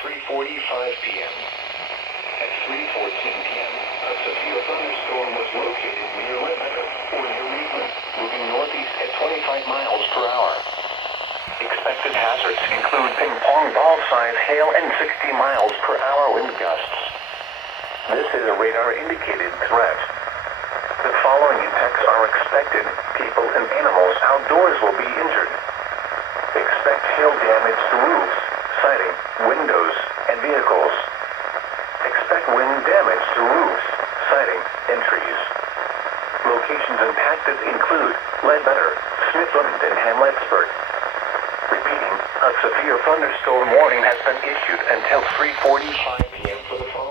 3:45 p.m. At 3:14 p.m., a severe thunderstorm was located near Ledbetter, or near Reedland, moving northeast at 25 miles per hour. Expected hazards include ping-pong ball-size hail and 60 miles per hour wind gusts. This is a radar-indicated threat. The following impacts are expected. People and animals outdoors will be injured. Expect hail damage to roofs, siding, windows, and vehicles. Expect wind damage to roofs, siding, and trees. Locations impacted include Ledbetter, Smithland, and Hamletsburg. Repeating, a severe thunderstorm warning has been issued until 3:45 p.m. for the following